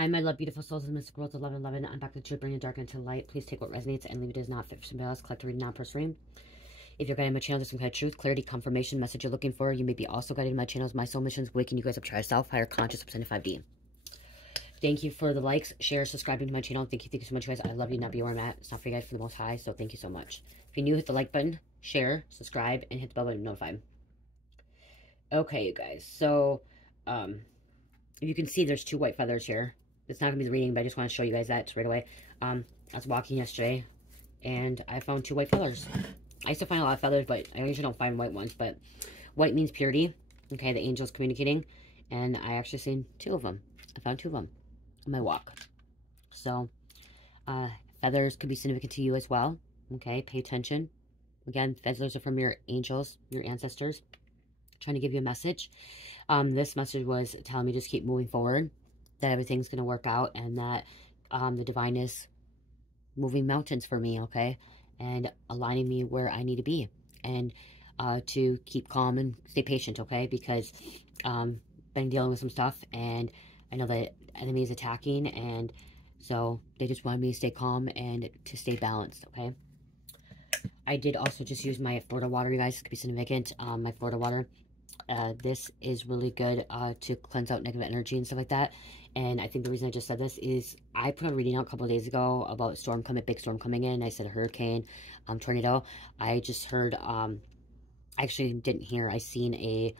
Hi, my love, beautiful souls in the mystical worlds of love and loving. I'm back to bring the dark into light. Please take what resonates and leave it as not fit for somebody else. Collect a reading, not personally. If you're guided in my channel, there's some kind of truth, clarity, confirmation, message you're looking for. You may be also guided in my channels. My soul missions, waking you guys up to higher self, higher conscious, up to 5D. Thank you for the likes, shares, subscribing to my channel. Thank you so much, guys. I love you, not be where I'm at. It's not for you guys, for the most high, so thank you so much. If you're new, hit the like button, share, subscribe, and hit the bell button to notify. Okay, you guys. So, you can see there's 2 white feathers here. It's not going to be the reading, but I just want to show you guys that right away. I was walking yesterday, and I found 2 white feathers. I used to find a lot of feathers, but I usually don't find white ones. But white means purity. Okay, the angel's communicating. And I actually seen 2 of them. I found 2 of them on my walk. So, feathers could be significant to you as well. Okay, pay attention. Again, feathers are from your angels, your ancestors, trying to give you a message. This message was telling me just keep moving forward, that everything's going to work out, and that the divine is moving mountains for me, okay, and aligning me where I need to be, and to keep calm and stay patient, okay, because been dealing with some stuff, and I know that enemy is attacking, and so they just wanted me to stay calm and to stay balanced, okay. I did also just use my Florida water, you guys. This could be significant. My Florida water. This is really good to cleanse out negative energy and stuff like that. And I think the reason I just said this is I put a reading out a couple of days ago about big storm coming in. I said a hurricane, tornado. I just heard, I actually didn't hear. I seen a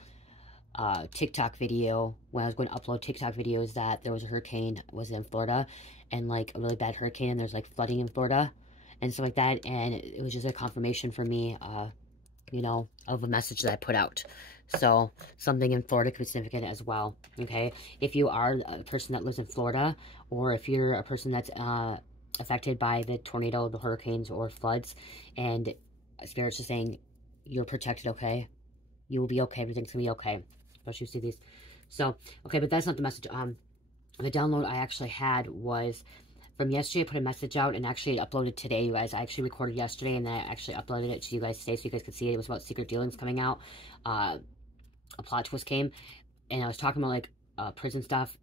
TikTok video when I was going to upload TikTok videos that there was a hurricane, was in Florida, and like a really bad hurricane, and there's like flooding in Florida and stuff like that. And it was just a confirmation for me, you know, of a message that I put out. So something in Florida could be significant as well, okay? If you are a person that lives in Florida, or if you're a person that's affected by the tornado, the hurricanes, or floods, and Spirit's just saying you're protected, okay? You will be okay. Everything's going to be okay. Don't you see these? So, okay, but that's not the message. The download I actually had was from yesterday. I put a message out and actually uploaded today, you guys. I actually recorded yesterday, and then I actually uploaded it to you guys today so you guys could see it. It was about secret dealings coming out. A plot twist came, and I was talking about like prison stuff,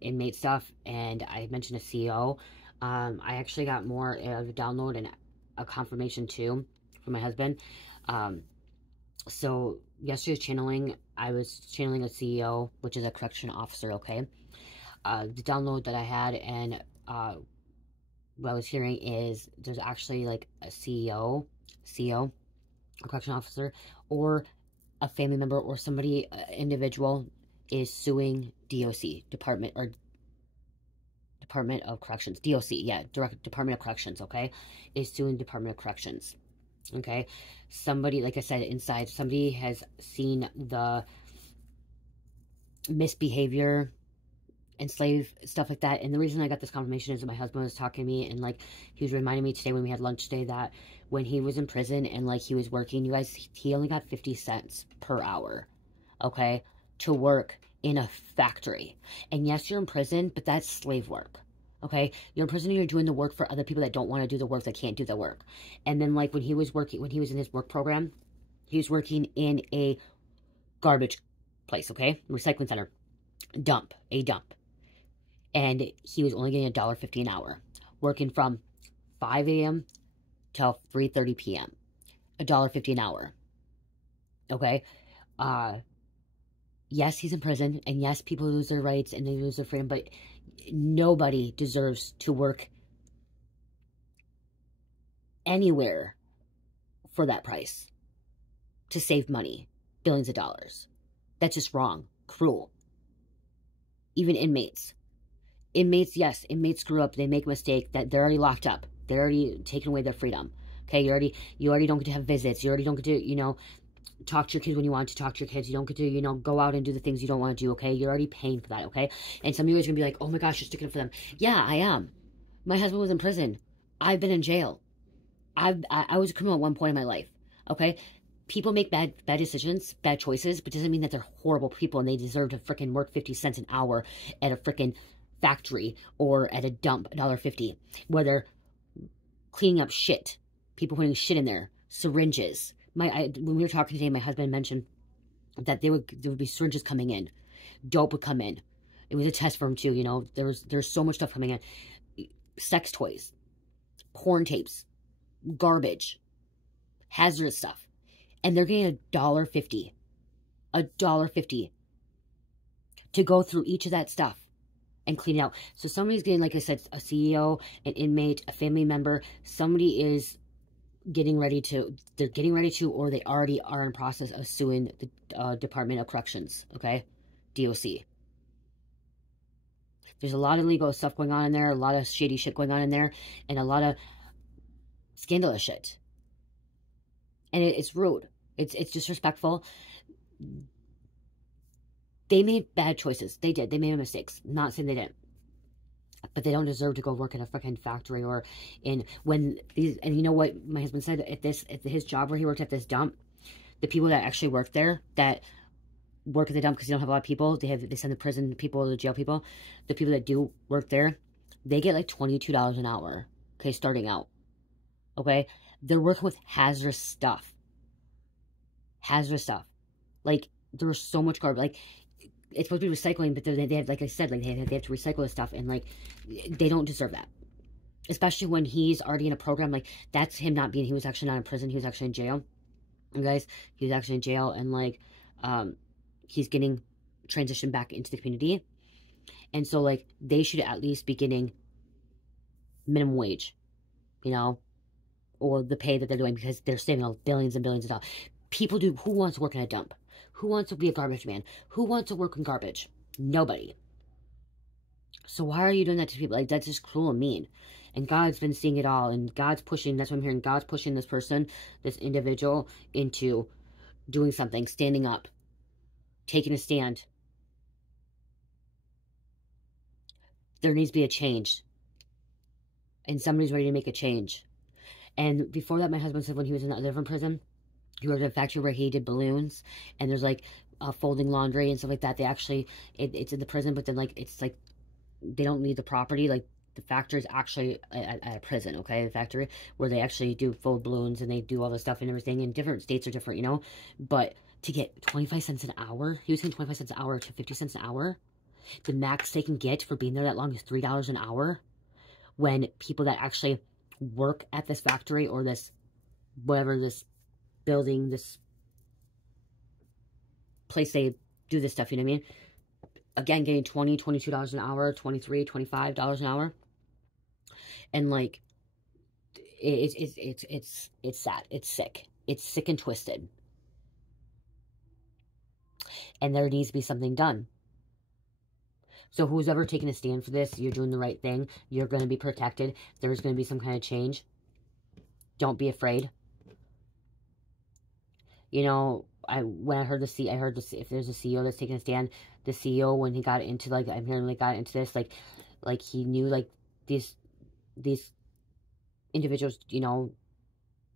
inmate stuff, and I mentioned a CEO. I actually got more of a download and a confirmation too from my husband. So yesterday's channeling, I was channeling a CEO, which is a correction officer, okay? The download that I had and what I was hearing is there's actually like a CEO, a correction officer, or a family member or somebody, individual is suing DOC, Department of Corrections, DOC, yeah, Department of Corrections, okay, is suing Department of Corrections, okay. Somebody, like I said, inside, somebody has seen the misbehavior, enslave, stuff like that. And the reason I got this confirmation is that my husband was talking to me, and like he was reminding me today when we had lunch today that when he was in prison and like he was working, you guys, he only got 50 cents per hour, okay, to work in a factory. And yes, you're in prison, but that's slave work, okay? You're in prison and you're doing the work for other people that don't want to do the work, that can't do the work. And then like when he was working, when he was in his work program, he was working in a garbage place, okay, recycling center, a dump. And he was only getting $1.50 an hour, working from 5 a.m. till 3:30 p.m. $1.50 an hour. Okay? Yes, he's in prison, and yes, people lose their rights and they lose their freedom, but nobody deserves to work anywhere for that price to save money, billions of dollars. That's just wrong, cruel. Even inmates. Inmates, yes, inmates screw up. They make a mistake. That they're already locked up. They're already taking away their freedom. Okay, you already don't get to have visits. You already don't get to, you know, talk to your kids when you want to talk to your kids. You don't get to, you know, go out and do the things you don't want to do, okay? You're already paying for that, okay? And some of you guys are going to be like, oh my gosh, you're sticking up for them. Yeah, I am. My husband was in prison. I've been in jail. I was a criminal at one point in my life, okay? People make bad decisions, bad choices, but doesn't mean that they're horrible people and they deserve to freaking work 50 cents an hour at a freaking factory or at a dump, $1.50, where they're cleaning up shit, people putting shit in there, syringes. When we were talking today, my husband mentioned that there would be syringes coming in, dope would come in, It was a test for him too, you know. There's so much stuff coming in. Sex toys, porn tapes, garbage, hazardous stuff. And they're getting $1.50. $1.50 to go through each of that stuff and clean it out. So somebody's getting, like I said, a CEO, an inmate, a family member. Somebody is getting ready to, they're getting ready to, or they already are in process of suing the Department of Corrections, okay? DOC. There's a lot of legal stuff going on in there, a lot of shady shit going on in there, and a lot of scandalous shit. And it's rude. It's disrespectful. They made bad choices. They did. They made mistakes. I'm not saying they didn't. But they don't deserve to go work in a fucking factory or in when these, and you know what my husband said, at his job where he worked at this dump, the people that actually work there, that work at the dump because they don't have a lot of people, they send the prison people, the jail people, the people that do work there, they get like $22 an hour, okay, starting out, okay? They're working with hazardous stuff. Like, there's so much garbage, like, it's supposed to be recycling, but they have, like I said, like, they have to recycle this stuff, and, like, they don't deserve that. Especially when he's already in a program, like, that's him not being, he was actually not in prison, he was actually in jail. You guys, he was actually in jail, and, like, he's getting transitioned back into the community. And so, like, they should at least be getting minimum wage, you know, or the pay that they're doing, because they're saving billions and billions of dollars. People do, who wants to work in a dump? Who wants to be a garbage man? Who wants to work in garbage? Nobody. So why are you doing that to people? Like, that's just cruel and mean. And God's been seeing it all. And God's pushing, that's what I'm hearing. God's pushing this person, this individual, into doing something, standing up, taking a stand. There needs to be a change. And somebody's ready to make a change. And before that, my husband said when he was in a different prison, he worked at a factory where he did balloons, and there's like folding laundry and stuff like that. They actually, it's in the prison, but then like, it's like, they don't need the property. Like, the factory is actually at a prison, okay? The factory where they actually do fold balloons and they do all this stuff and everything, and different states are different, you know? But to get 25 cents an hour, he was getting 25 cents an hour to 50 cents an hour. The max they can get for being there that long is $3 an hour, when people that actually work at this factory or this, whatever, this building, this place they do this stuff, you know what I mean? Again, getting $20, $22 an hour, $23, $25 an hour. And, like, it's sad. It's sick. It's sick and twisted. And there needs to be something done. So who's ever taking a stand for this, you're doing the right thing. You're going to be protected. There's going to be some kind of change. Don't be afraid. You know, when I heard if there's a CEO that's taking a stand, the CEO, when he got into, like, I'm hearing, like, got into this, like he knew, like, these individuals, you know,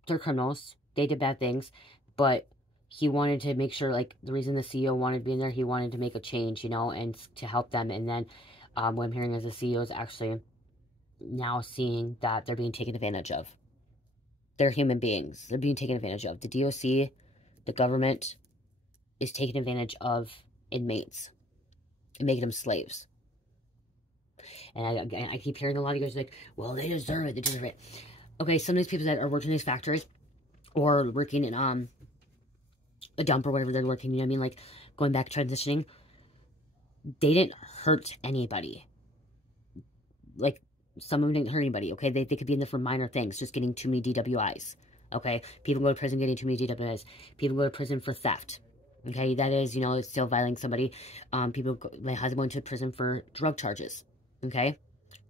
they're criminals, they did bad things, but he wanted to make sure, like, the reason the CEO wanted to be in there, he wanted to make a change, you know, and to help them. And then what I'm hearing is the CEO is actually now seeing that they're being taken advantage of. They're human beings. They're being taken advantage of. The DOC, the government, is taking advantage of inmates and making them slaves. And I keep hearing a lot of you guys like, well, they deserve it. They deserve it. Okay, some of these people that are working in these factories or working in a dump or whatever they're working, you know what I mean? Like, going back, transitioning, they didn't hurt anybody. Like, some of them didn't hurt anybody, okay? They could be in there for minor things, just getting too many DWIs, okay? People go to prison getting too many DWIs. People go to prison for theft, okay? That is, you know, it's still violating somebody. My husband went to prison for drug charges, okay?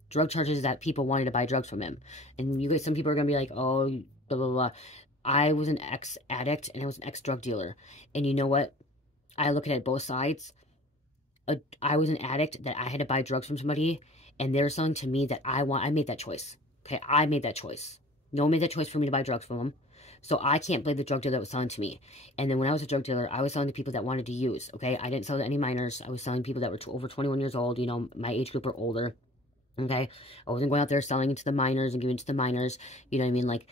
Drug charges that people wanted to buy drugs from him. And you guys, some people are going to be like, oh, blah, blah, blah. I was an ex-addict and I was an ex-drug dealer. And you know what? I look at it both sides. I was an addict that I had to buy drugs from somebody, and they're selling to me that I made that choice. Okay, I made that choice. No one made that choice for me to buy drugs from them. So I can't blame the drug dealer that was selling to me. And then when I was a drug dealer, I was selling to people that wanted to use. Okay, I didn't sell to any minors. I was selling to people that were over 21 years old. You know, my age group or older. Okay, I wasn't going out there selling it to the minors and giving it to the minors. You know what I mean? Like,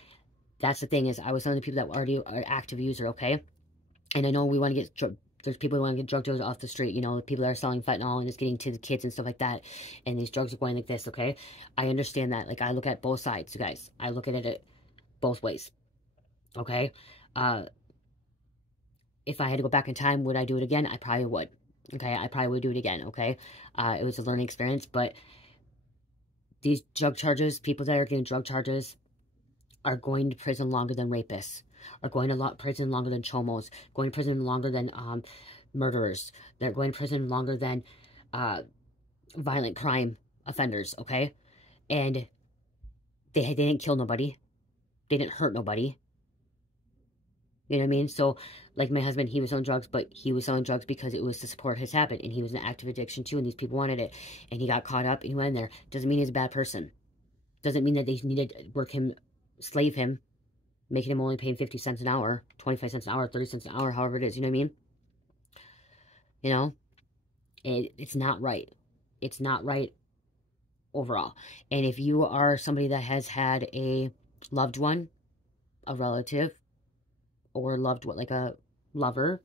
that's the thing, is I was selling to people that already are active user. Okay, and I know we want to get There's people who want to get drug dealers off the street, you know, people that are selling fentanyl and it's getting to the kids and stuff like that. And these drugs are going like this, okay? I understand that. Like, I look at both sides, you guys. I look at it both ways, okay? If I had to go back in time, would I do it again? I probably would, okay? I probably would do it again, okay? It was a learning experience, but these drug charges, people that are getting drug charges are going to prison longer than rapists, are going to prison longer than chomos, going to prison longer than murderers. They're going to prison longer than violent crime offenders, okay? And they didn't kill nobody. They didn't hurt nobody. You know what I mean? So, like my husband, he was on drugs, but he was selling drugs because it was to support his habit, and he was in active addiction too, and these people wanted it, and he got caught up, and he went in there. Doesn't mean he's a bad person. Doesn't mean that they needed to work him, slave him, making him only paying 50 cents an hour, 25 cents an hour, 30 cents an hour, however it is, you know what I mean? You know? It's not right. It's not right overall. And if you are somebody that has had a loved one, a relative, or loved one, like a lover,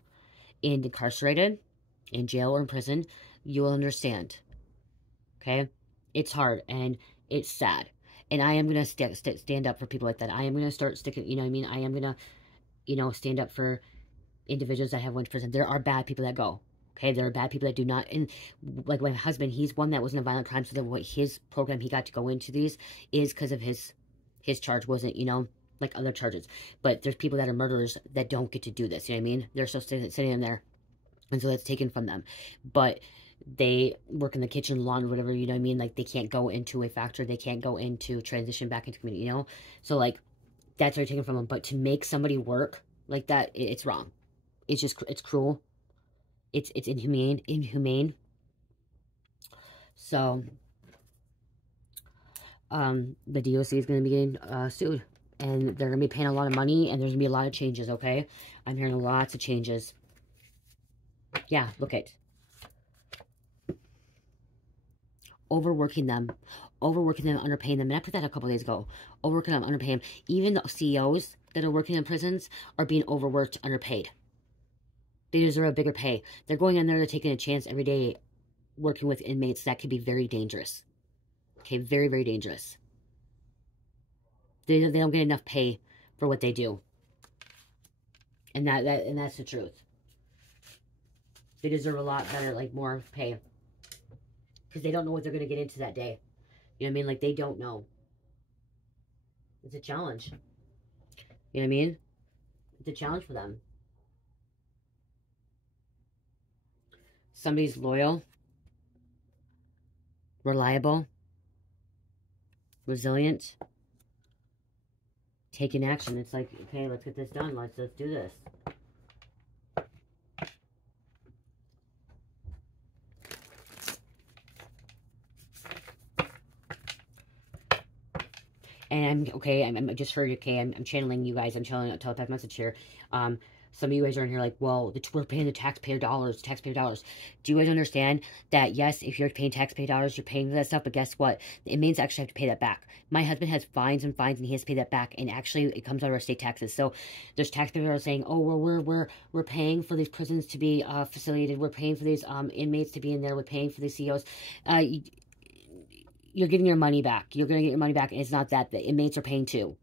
and incarcerated, in jail or in prison, you will understand. Okay? It's hard, and it's sad. And I am going to stand up for people like that. I am going to start sticking, you know what I mean? I am going to, you know, stand up for individuals that have went to prison. There are bad people that go. Okay? There are bad people that do not. And like my husband, he's one that was in a violent crime, so that what his program he got to go into these is because of his charge wasn't, you know, like other charges. But there's people that are murderers that don't get to do this, you know what I mean? They're still sitting in there, and so that's taken from them. But they work in the kitchen, lawn, whatever, you know what I mean? Like, they can't go into a factory. They can't go into transition back into community, you know? So, like, that's what you're taking from them. But to make somebody work like that, it's wrong. It's just, it's cruel. It's inhumane. So, the DOC is going to be getting sued. And they're going to be paying a lot of money, and there's going to be a lot of changes, okay? I'm hearing lots of changes. Yeah, look at overworking them, underpaying them. And I put that a couple days ago. Overworking them, underpaying them. Even the CEOs that are working in prisons are being overworked, underpaid. They deserve a bigger pay. They're going in there, they're taking a chance every day working with inmates that could be very dangerous. Okay, very, very dangerous. They don't get enough pay for what they do. And that's the truth. They deserve a lot better, like, more pay. Because they don't know what they're going to get into that day. You know what I mean? Like, they don't know. It's a challenge. You know what I mean? It's a challenge for them. Somebody's loyal, reliable, resilient, taking action. It's like, okay, let's get this done. Let's do this. And I'm just heard, okay, I'm channeling you guys. I'm channeling a telepathic message here. Some of you guys are in here like, well, we're paying the taxpayer dollars. Do you guys understand that, yes, if you're paying taxpayer dollars, you're paying for that stuff, but guess what? The inmates actually have to pay that back. My husband has fines, and he has to pay that back, and actually it comes out of our state taxes. So there's taxpayers that are saying, oh, we're paying for these prisons to be facilitated. We're paying for these inmates to be in there. We're paying for these CEOs. You're getting your money back. You're going to get your money back, and it's not that. The inmates are paying too.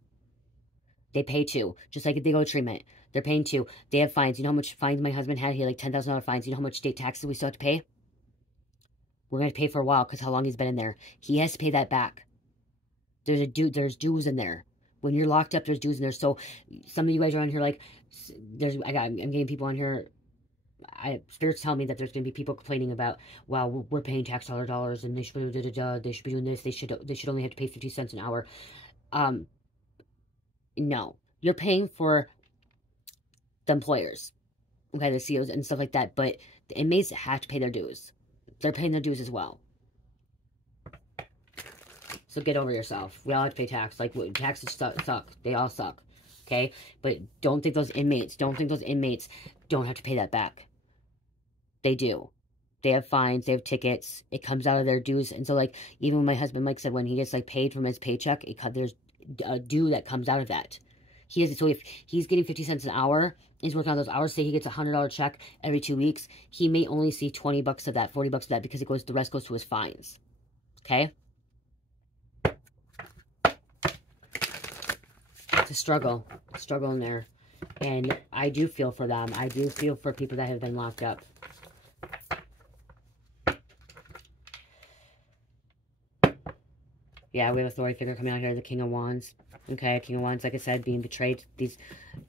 They pay too. Just like if they go to treatment. They're paying too. They have fines. You know how much fines my husband had? He had like $10,000 fines. You know how much state taxes we still have to pay? We're going to pay for a while because how long he's been in there. He has to pay that back. There's dues in there. When you're locked up, there's dues in there. So some of you guys are on here like, I'm getting people on here. Spirits tell me that there's going to be people complaining about, wow, we're paying tax dollars, and they should be doing this. They should only have to pay 50 cents an hour. No, you're paying for the employers, okay, the CEOs and stuff like that, but the inmates have to pay their dues. They're paying their dues as well. So get over yourself. We all have to pay tax. Like, taxes suck. They all suck, okay? But don't think those inmates don't have to pay that back. They do. They have fines. They have tickets. It comes out of their dues. And so, like, even when my husband Mike said when he gets, like, paid from his paycheck, there's a due that comes out of that. So if he's getting 50 cents an hour, he's working on those hours, say he gets a $100 check every 2 weeks, he may only see 20 bucks of that, 40 bucks of that, because the rest goes to his fines. Okay? It's a struggle in there. And I do feel for them. I do feel for people that have been locked up. Yeah, we have authority figure coming out here, the King of Wands. Okay, King of Wands, like I said, being betrayed. These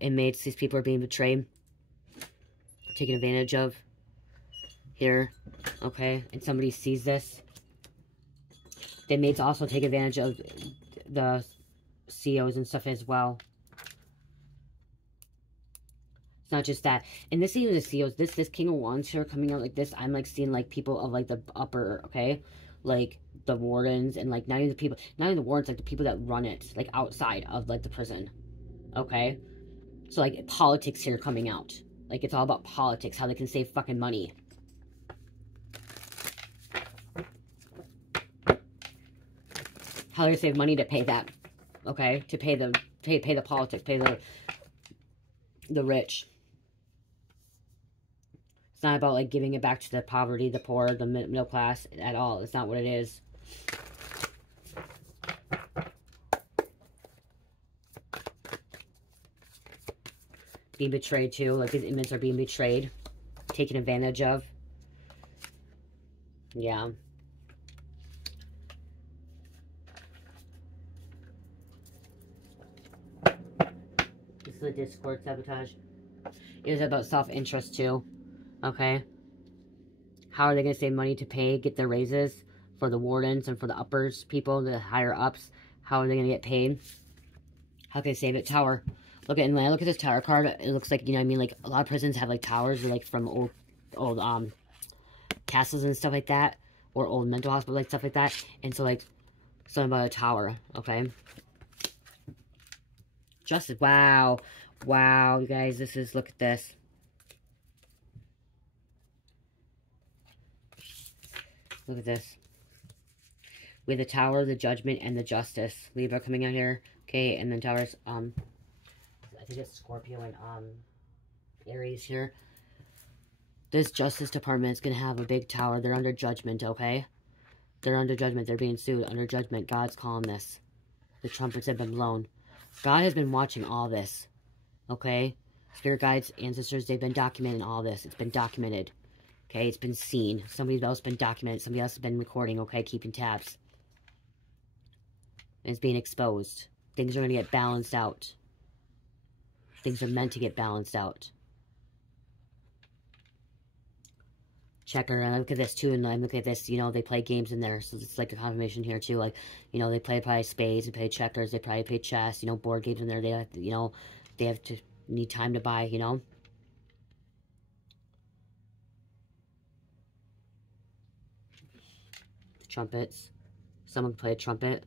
inmates, these people are being betrayed. Taken advantage of. Here. Okay, and somebody sees this. The inmates also take advantage of the COs and stuff as well. It's not just that. And this even the COs, this King of Wands here coming out like this, I'm like seeing like people of like the upper, okay? Like the wardens and like not even the wardens, like the people that run it, like outside of like the prison. Okay? So like politics here coming out. Like it's all about politics, how they can save fucking money. How they save money to pay that. Okay? To pay the politics, pay the rich. It's not about like giving it back to the poverty, the poor, the middle class at all. It's not what it is. Being betrayed too. Like these inmates are being betrayed. Taken advantage of. Yeah. This is the Discord sabotage. It is about self-interest too. Okay. How are they going to save money to get their raises for the wardens and for the uppers people, the higher ups? How are they going to get paid? How can they save it? Tower. When I look at this tower card, it looks like, you know what I mean, like a lot of prisons have like towers, like from old castles and stuff like that, or old mental hospitals, like stuff like that. And so like something about a tower, okay? Justice. Wow. Wow, you guys, look at this. Look at this. We have the Tower, the Judgment, and the Justice. Libra coming out here. Okay, and then Towers, I think it's Scorpio and, Aries here. This Justice Department is going to have a big tower. They're under judgment, okay? They're under judgment. They're being sued. Under judgment. God's calling this. The trumpets have been blown. God has been watching all this, okay? Spirit guides, ancestors, they've been documenting all this. It's been documented. Okay, it's been seen. Somebody else has been documented. Somebody else has been recording, okay, keeping tabs. And it's being exposed. Things are going to get balanced out. Things are meant to get balanced out. Checker, and I look at this too, and I look at this, you know, they play games in there, so it's like a confirmation here too, like, you know, they play probably spades, they play checkers, they probably play chess, you know, board games in there, they have to, you know, they have to need time to buy, you know. Trumpets. Someone can play a trumpet.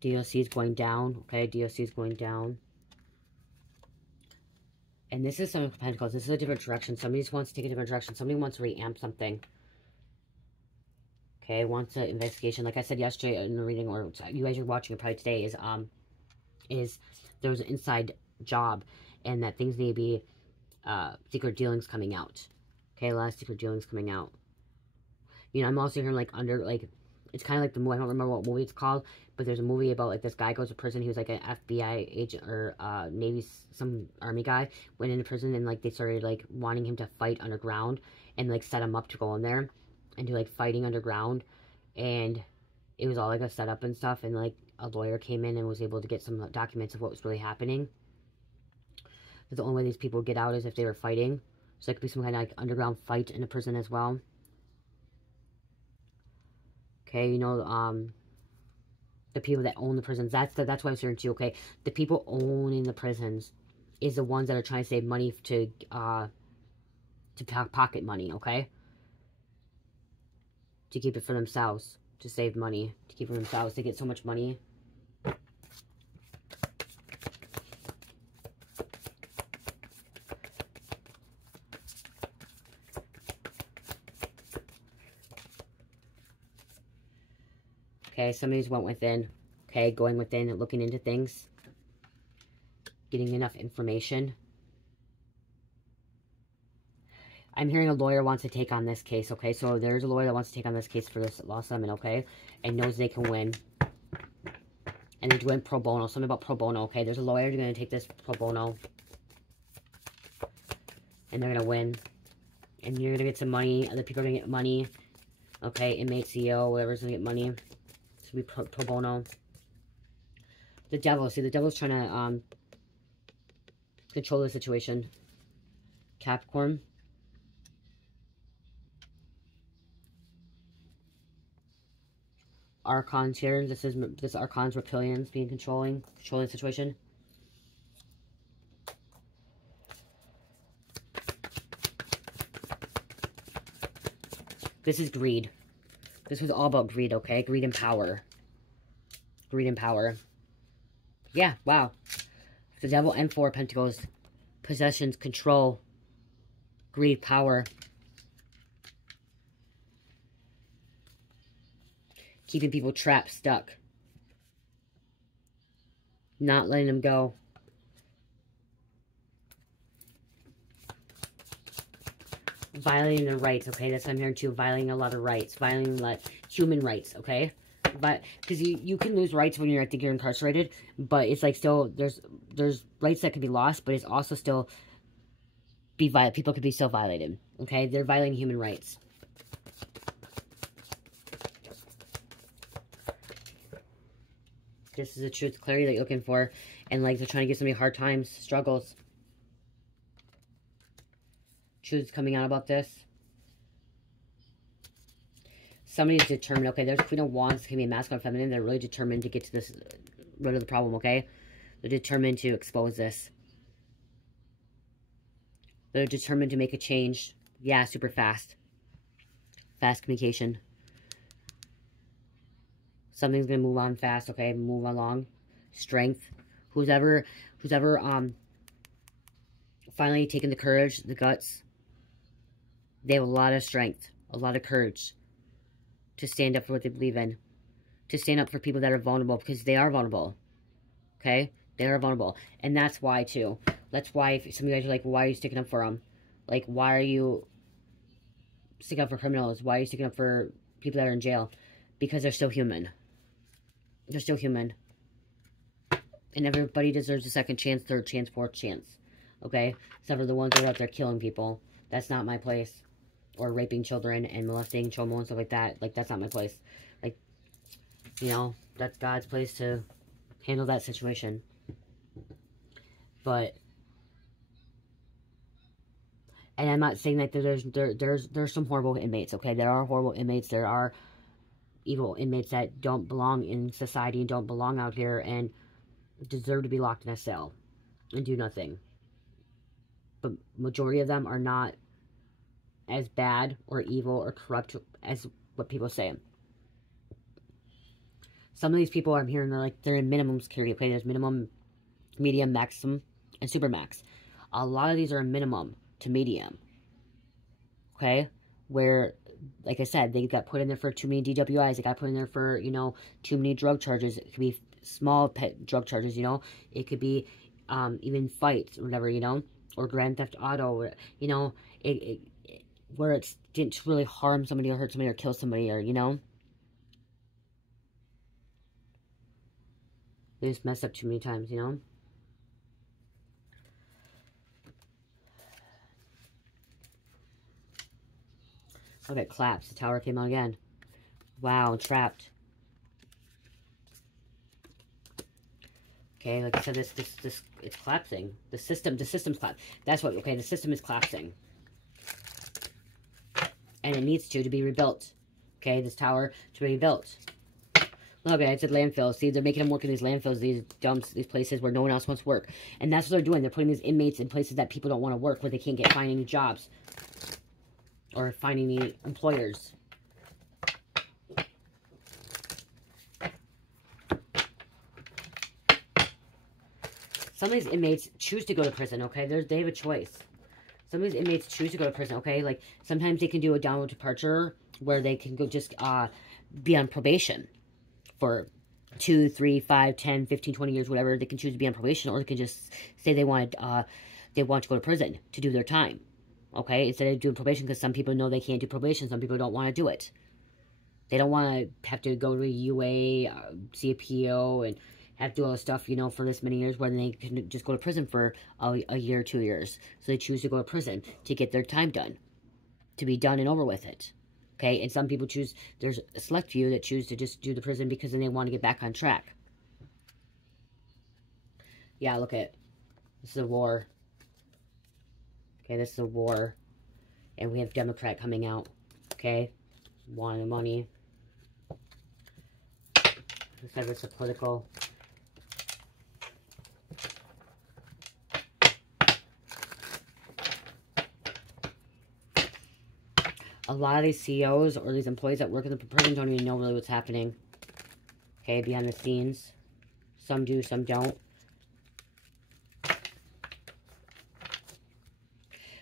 DOC is going down. Okay, DOC is going down. And this is Seven of Pentacles. This is a different direction. Somebody just wants to take a different direction. Somebody wants to reamp something. Okay, wants an investigation. Like I said yesterday in the reading, or you guys are watching it probably today, is there's an inside job, and that things need to be secret dealings coming out. Okay, a lot of secret dealings coming out. You know, I'm also hearing, like, it's kind of like the movie, I don't remember what movie it's called, but there's a movie about, like, this guy goes to prison. He was, like, an FBI agent, or, Navy, some Army guy, went into prison, and, like, they started, like, wanting him to fight underground, and, like, set him up to go in there, and do, like, fighting underground, and it was all, like, a setup and stuff, and, like, a lawyer came in and was able to get some documents of what was really happening. But the only way these people would get out is if they were fighting. So it could be some kind of like underground fight in a prison as well. Okay, you know, the people that own the prisons. That's what I'm saying too. Okay, the people owning the prisons is the ones that are trying to save money to pocket money. Okay, to keep it for themselves, to save money, to keep it for themselves. They get so much money. Okay, somebody's went within. Okay, going within and looking into things. Getting enough information. I'm hearing a lawyer wants to take on this case, okay? So there's a lawyer that wants to take on this case for this lost settlement, okay? And knows they can win. And they're doing pro bono. Something about pro bono, okay? There's a lawyer who's going to take this pro bono. And they're going to win. And you're going to get some money. Other people are going to get money. Okay, inmate CEO, whatever's going to get money. It's going to be pro bono. The devil. See, the devil's trying to control the situation. Capricorn. Archons here. This Archon's reptilians being controlling the situation. This is greed. This was all about greed, okay? Greed and power. Greed and power. Yeah, wow. The devil and 4 pentacles. Possessions, control. Greed, power. Keeping people trapped, stuck. Not letting them go. Violating their rights, okay? That's what I'm hearing too. Violating a lot of rights. Violating human rights, okay? But because you can lose rights when I think you're incarcerated, but it's like still there's rights that can be lost, but it's also still people could be still violated, okay? They're violating human rights. This is the truth, clarity that you're looking for. And like they're trying to give somebody hard times, struggles. Truth's coming out about this. Somebody's determined. Okay, there's Queen of Wands. It can be masculine or feminine. They're really determined to get to this, rid of the problem, okay? They're determined to expose this. They're determined to make a change. Yeah, super fast. Fast communication. Something's gonna move on fast, okay? Move along. Strength. Who's ever finally taken the courage, the guts. They have a lot of strength, a lot of courage to stand up for what they believe in. To stand up for people that are vulnerable, because they are vulnerable. Okay? They are vulnerable. And that's why, too. That's why if some of you guys are like, why are you sticking up for them? Like, why are you sticking up for criminals? Why are you sticking up for people that are in jail? Because they're still human. They're still human. And everybody deserves a second chance, third chance, fourth chance. Okay? Except for the ones that are out there killing people. That's not my place. Or raping children and molesting children and stuff like that. Like, that's not my place. Like, you know, that's God's place to handle that situation. But, and I'm not saying that there's some horrible inmates, okay? There are horrible inmates. There are evil inmates that don't belong in society and don't belong out here and deserve to be locked in a cell and do nothing. But majority of them are not as bad or evil or corrupt as what people say. Some of these people I'm hearing, they're in minimum security. Okay, there's minimum, medium, maximum, and super max. A lot of these are a minimum to medium. Okay, where, like I said, they got put in there for too many DWIs. They got put in there for, you know, too many drug charges. It could be small pet drug charges, you know. It could be even fights or whatever, you know, or Grand Theft Auto, you know, where it didn't really harm somebody or hurt somebody or kill somebody, or, you know. They just messed up too many times, you know. Okay, collapse. The tower came out again. Wow, trapped. Okay, like I said, this it's collapsing. The system's collapsing. That's what, okay, the system is collapsing. And it needs to be rebuilt. Okay, this tower to be rebuilt. Look, it's at landfills. See, they're making them work in these landfills, these dumps, these places where no one else wants to work. And that's what they're doing. They're putting these inmates in places that people don't want to work, where they can't find any jobs. Or find any employers. Some of these inmates choose to go to prison, okay? They have a choice. Some of these inmates choose to go to prison, okay? Like, sometimes they can do a downward departure where they can go just be on probation for 2, 3, 5, 10, 15, 20 years, whatever. They can choose to be on probation, or they can just say they want to go to prison to do their time. Okay, instead of doing probation, because some people know they can't do probation. Some people don't want to do it. They don't want to have to go to a UA, see a PO, and have to do all this stuff, you know, for this many years, when they can just go to prison for a year, 2 years. So they choose to go to prison to get their time done, to be done and over with it. Okay, and some people choose, there's a select few that choose to just do the prison because then they want to get back on track. Yeah, look at, this is a war. Okay, this is a war. And we have Democrat coming out. Okay, wanting money. Instead of it's a political. A lot of these CEOs or these employees that work in the prison don't even know really what's happening. Okay, behind the scenes. Some do, some don't.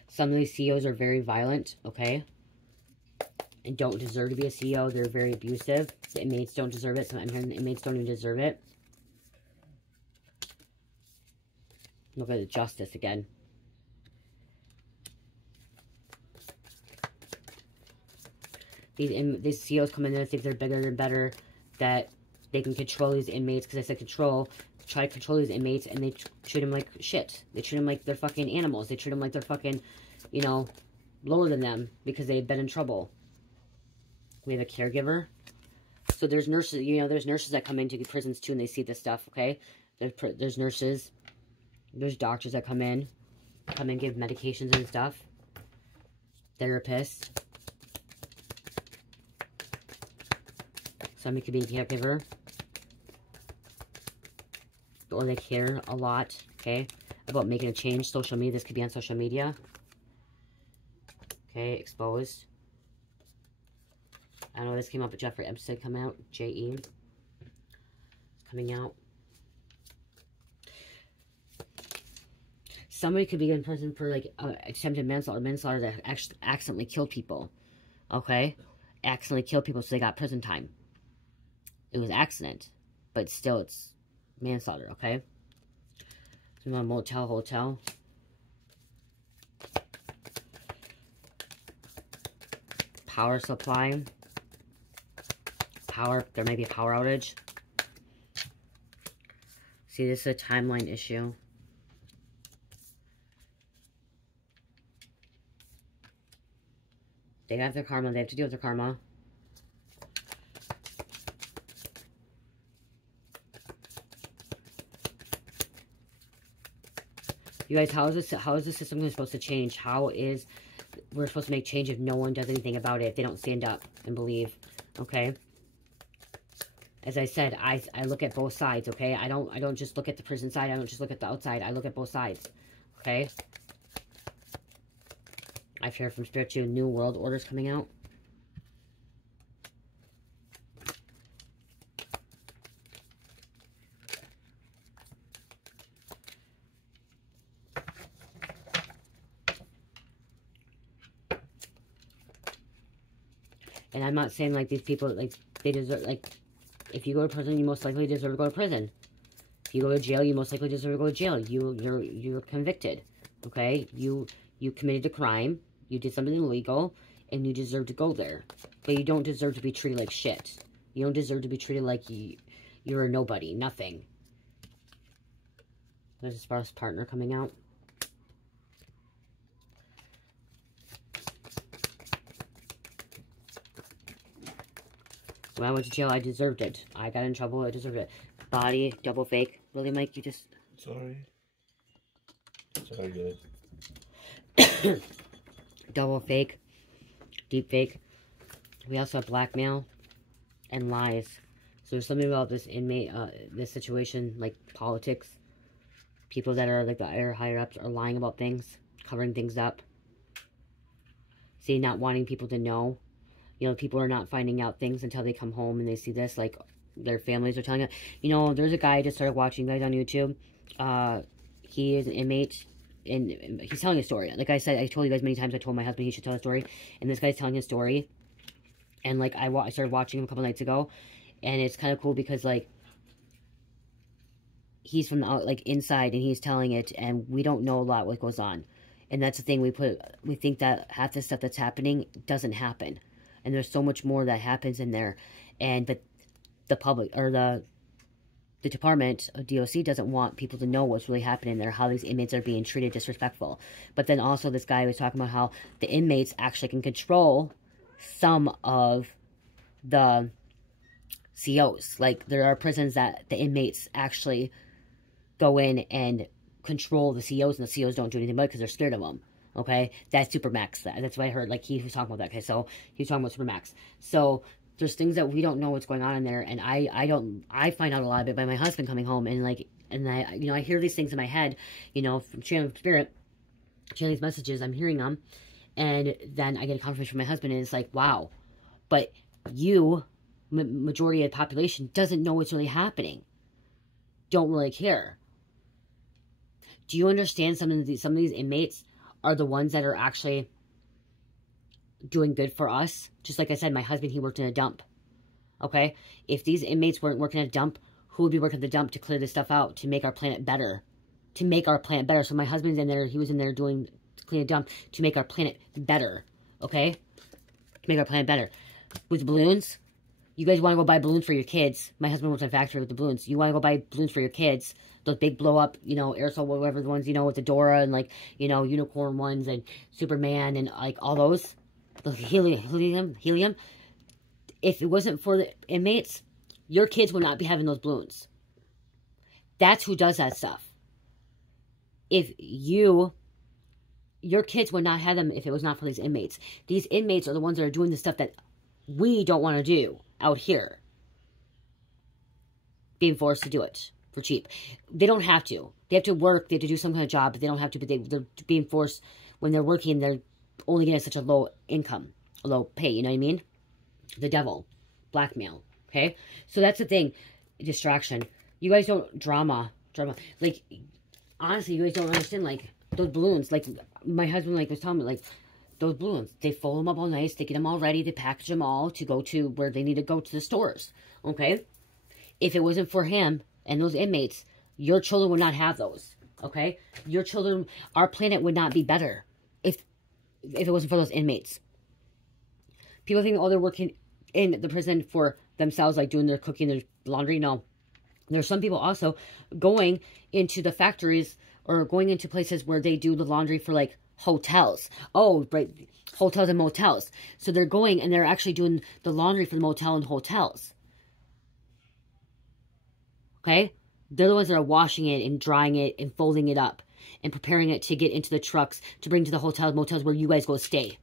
Some of these CEOs are very violent, okay? And don't deserve to be a CEO. They're very abusive. The inmates don't deserve it. Some inmates don't even deserve it. Look at the justice again. These CEOs come in there and think they're bigger and better, that they can control these inmates, because I said control, try to control these inmates, and they treat them like shit. They treat them like they're fucking animals. They treat them like they're fucking, you know, lower than them, because they've been in trouble. We have a caregiver. So there's nurses, you know, there's nurses that come into prisons too, and they see this stuff, okay? There's nurses. There's doctors that come in, give medications and stuff. Therapists. Somebody could be a caregiver. Or they care a lot, okay, about making a change. Social media, this could be on social media. Okay, exposed. I don't know, this came up with Jeffrey Epstein coming out. J.E. coming out. Somebody could be in prison for, like, attempted manslaughter that actually accidentally killed people. Okay? Accidentally killed people, so they got prison time. It was accident, but still it's manslaughter, okay? So we want motel, hotel. Power supply. Power, there may be a power outage. See, this is a timeline issue. They have their karma, they have to deal with their karma. You guys, how is the system supposed to change? We're supposed to make change if no one does anything about it, if they don't stand up and believe, okay? As I said, I look at both sides, okay? I don't just look at the prison side, I don't just look at the outside, I look at both sides, okay? I've heard from Spirit too, new world orders coming out. And I'm not saying, like, these people, like, they deserve, like, if you go to prison, you most likely deserve to go to prison. If you go to jail, you most likely deserve to go to jail. You're convicted, okay? You committed a crime, you did something illegal, and you deserve to go there. But you don't deserve to be treated like shit. You don't deserve to be treated like you're a nobody, nothing. There's a spouse partner coming out. When I went to jail, I deserved it. I got in trouble, I deserved it. Body, double fake. Really, Mike? You just... Sorry. Sorry, guys. Double fake. Deep fake. We also have blackmail and lies. So there's something about this inmate, this situation, like politics. People that are like the higher ups are lying about things, covering things up. See, not wanting people to know. You know, people are not finding out things until they come home and they see this, like, their families are telling it. You know, there's a guy I just started watching, guys, on YouTube. He is an inmate, and he's telling a story. Like I said, I told you guys many times, I told my husband he should tell a story, and this guy's telling his story. And, like, I started watching him a couple nights ago, and it's kind of cool because, like, he's from the like inside, and he's telling it, and we don't know a lot what goes on. And that's the thing, we think that half the stuff that's happening doesn't happen, and there's so much more that happens in there, and but the public, or the department of DOC doesn't want people to know what's really happening there, how these inmates are being treated disrespectful. But then also this guy was talking about how the inmates actually can control some of the COs. Like, there are prisons that the inmates actually go in and control the COs, and the COs don't do anything about it because they're scared of them. Okay? That's Supermax. That's what I heard. Like, he was talking about that. Okay, so he was talking about Supermax. So there's things that we don't know what's going on in there, and I find out a lot of it by my husband coming home, and like, and I, you know, I hear these things in my head, you know, from channeling spirit, channeling these messages, I'm hearing them, and then I get a confirmation from my husband, and it's like, wow, but you, majority of the population, doesn't know what's really happening, don't really care. Do you understand some of these inmates are the ones that are actually doing good for us? Just like I said, my husband, he worked in a dump. Okay? If these inmates weren't working at a dump, who would be working at the dump to clear this stuff out, to make our planet better? To make our planet better. So my husband's in there, he was in there doing, to clean a dump, to make our planet better. Okay? To make our planet better. With balloons, you guys want to go buy balloons for your kids. My husband works in a factory with the balloons. You want to go buy balloons for your kids. Those big blow up, you know, aerosol, whatever the ones, you know, with the Dora and like, you know, unicorn ones and Superman and like all those. The helium. If it wasn't for the inmates, your kids would not be having those balloons. That's who does that stuff. If your kids would not have them if it was not for these inmates. These inmates are the ones that are doing the stuff that we don't want to do out here. Being forced to do it for cheap. They don't have to. They have to work. They have to do some kind of job, but they don't have to. But they're being forced, when they're working, they're only getting such a low income, a low pay, you know what I mean? The devil. Blackmail. Okay? So that's the thing. Distraction. You guys don't drama. Like, honestly, you guys don't understand, like, those balloons. Like, my husband, like, was telling me, like, those balloons, they fold them up all nice, they get them all ready, they package them all to go to where they need to go, to the stores. Okay? If it wasn't for him and those inmates, your children would not have those. Okay? Your children, our planet would not be better if it wasn't for those inmates. People think, oh, they're working in the prison for themselves, like doing their cooking, their laundry. No. There's some people also going into the factories or going into places where they do the laundry for, like, hotels. Oh, right. Hotels and motels. So they're going and they're actually doing the laundry for the motel and hotels. Okay? They're the ones that are washing it and drying it and folding it up and preparing it to get into the trucks to bring to the hotels, motels where you guys go stay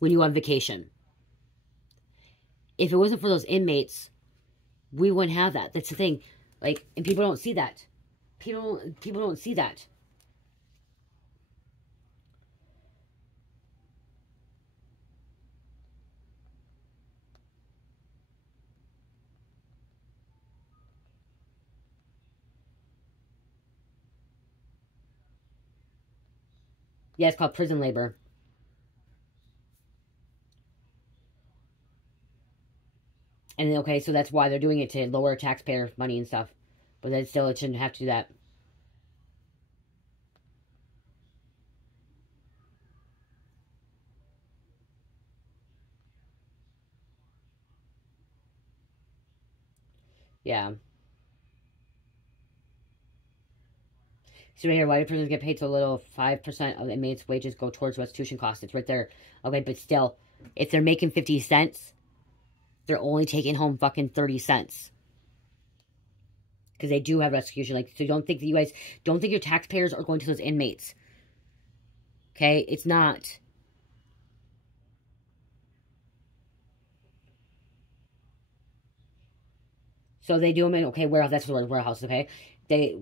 when you go on vacation. If it wasn't for those inmates, we wouldn't have that. That's the thing. Like, and people don't see that. People don't see that. Yeah, it's called prison labor. And okay, so that's why they're doing it, to lower taxpayer money and stuff. But then still, it shouldn't have to do that. Yeah. So right here, why do prisons get paid so little? 5% of the inmates' wages go towards restitution costs. It's right there. Okay, but still, if they're making 50 cents, they're only taking home fucking 30 cents. Because they do have restitution. Like, so don't think that you guys, don't think your taxpayers are going to those inmates. Okay? It's not. So they do them in, okay, warehouse, that's the word, warehouses, okay? They,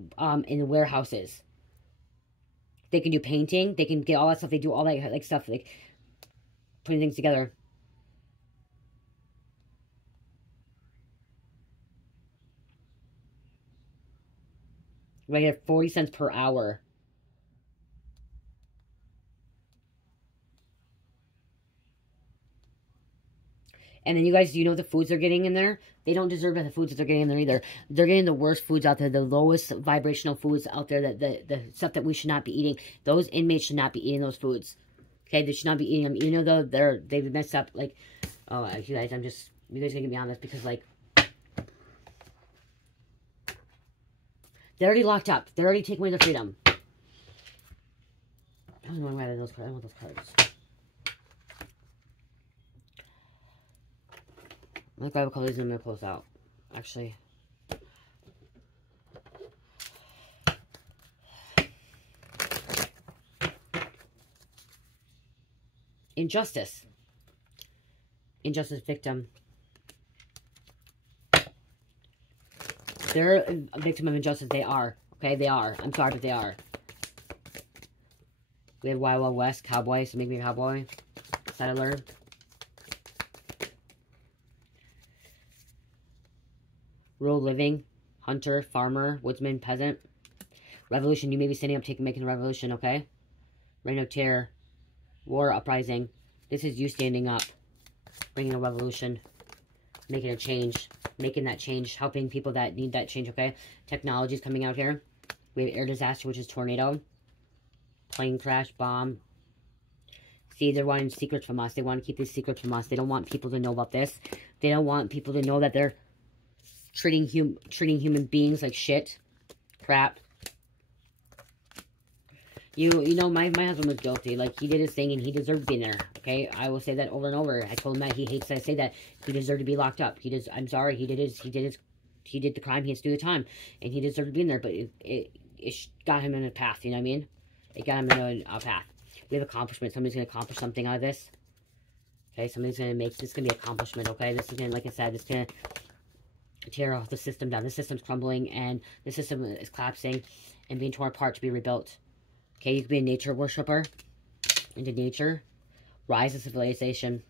in the warehouses. They can do painting. They can get all that stuff. They do all that, like, stuff, like, putting things together. Right here, 40 cents per hour. And then you guys, you know the foods they're getting in there? They don't deserve the foods that they're getting in there either. They're getting the worst foods out there, the lowest vibrational foods out there, the stuff that we should not be eating. Those inmates should not be eating those foods. Okay, they should not be eating them, even though they've messed up. Like, oh, you guys, you guys gotta get me on this because, like, they're already locked up. They're already taking away their freedom. I don't know why I those cards. I don't want those cards. I'm gonna grab a couple of these and I'm gonna close out. Actually. Injustice. Injustice victim. They're a victim of injustice. They are. Okay, they are. I'm sorry, but they are. We have Wild Wild West, cowboy, so make me a cowboy. Settler. Rural living, hunter, farmer, woodsman, peasant. Revolution, you may be standing up, making a revolution, okay? Reign of terror. War, uprising. This is you standing up, bringing a revolution, making a change, making that change, helping people that need that change, okay? Technology is coming out here. We have air disaster, which is tornado. Plane crash, bomb. See, they're wanting secrets from us. They want to keep these secrets from us. They don't want people to know about this. They don't want people to know that they're treating human beings like shit. Crap. You know, my husband was guilty. Like, he did his thing and he deserved being there. Okay? I will say that over and over. I told him that he hates that I say that. He deserved to be locked up. I'm sorry. He did the crime. He has to do the time. And he deserved being there. But it got him in a path. You know what I mean? It got him in a path. We have accomplishment. Somebody's going to accomplish something out of this. Okay? Somebody's going to make... This is going to be accomplishment. Okay? This is going to, like I said, this is going to tear off the system down. The system's crumbling. And the system is collapsing and being torn apart to be rebuilt. Okay, you could be a nature worshiper into nature. Rise of civilization.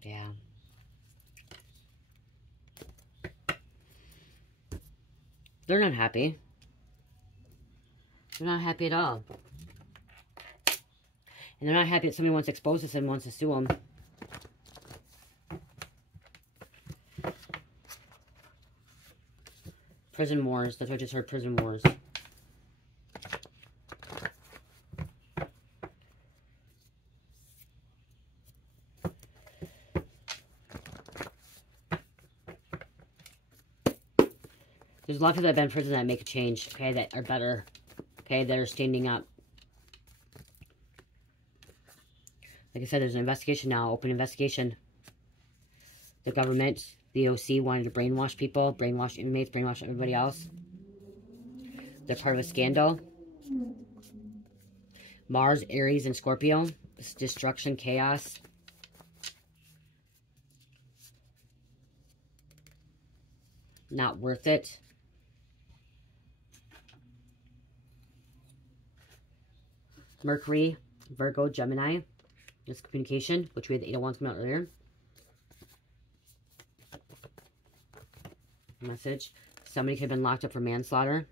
Yeah. They're not happy. They're not happy at all. And they're not happy that somebody wants to expose this and wants to sue them. Prison wars. That's what I just heard. Prison wars. There's a lot of people that have been in prison that make a change. Okay, that are better. Okay, that are standing up. Like I said, there's an investigation now. Open investigation. The government... The OC wanted to brainwash people, brainwash inmates, brainwash everybody else. They're part of a scandal. Mars, Aries, and Scorpio. Destruction, chaos. Not worth it. Mercury, Virgo, Gemini. This communication, which we had the 8 of Wands come out earlier. Message. Somebody could have been locked up for manslaughter.